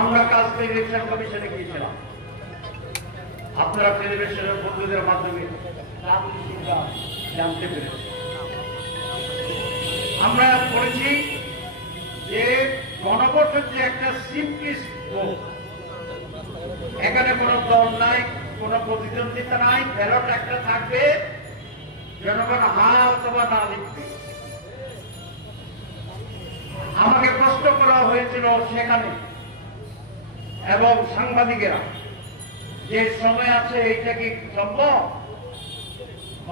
আমরা কালকে ইলেকশন কমিশনে গিয়েছিলাম, আপনারা টেলিভিশনের বন্ধুদের মাধ্যমে জানতে পেরেছি। আমরা বলেছি যে গণভোট হচ্ছে একটা সিম্পলিস্ট ভোট, এখানে কোনো দল নাই, কোনো প্রতিদ্বন্দ্বিতা নাই, ব্যালট একটা থাকবে, জনগণ হ্যাঁ অথবা না লিখবে। আমাকে প্রশ্ন করা হয়েছিল সেখানে এবং সাংবাদিকেরা যে সময় আছে এইটা কি সম্ভব?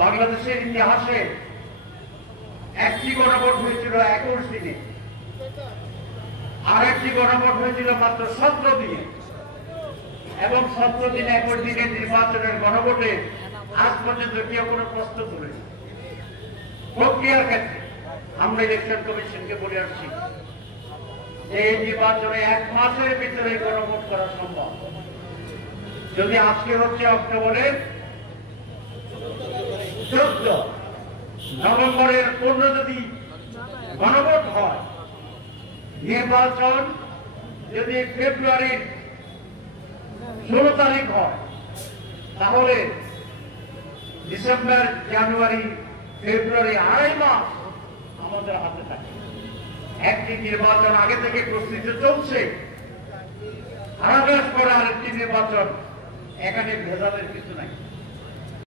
বাংলাদেশের ইতিহাসে একটি গণভোট হয়েছিল 21 দিনে, আর একটি গণভোট হয়েছিল মাত্র 17 দিনে, এবং 17 দিন 21 দিনের নির্বাচনের গণভোটে আজ পর্যন্ত কেউ কোনো প্রশ্ন তুলেছে। প্রক্রিয়ার ক্ষেত্রে আমরা ইলেকশন কমিশনকে বলে আসছি যে এই নির্বাচনে 1 মাসের ভিতরে গণভোট করা সম্ভব। যদি আজকে হচ্ছে অক্টোবরের 14, নভেম্বরের 15 যদি গণভোট হয়, নির্বাচন যদি ফেব্রুয়ারির 16 তারিখ হয়, তাহলে ডিসেম্বর, জানুয়ারি, ফেব্রুয়ারি 2.5 মাস আমাদের হাতে থাকে। একটি নির্বাচন আগে থেকে প্রস্তুতি চলছে, 2.5 মাস পরে আরেকটি নির্বাচন, এখানে ভেজালের কিছু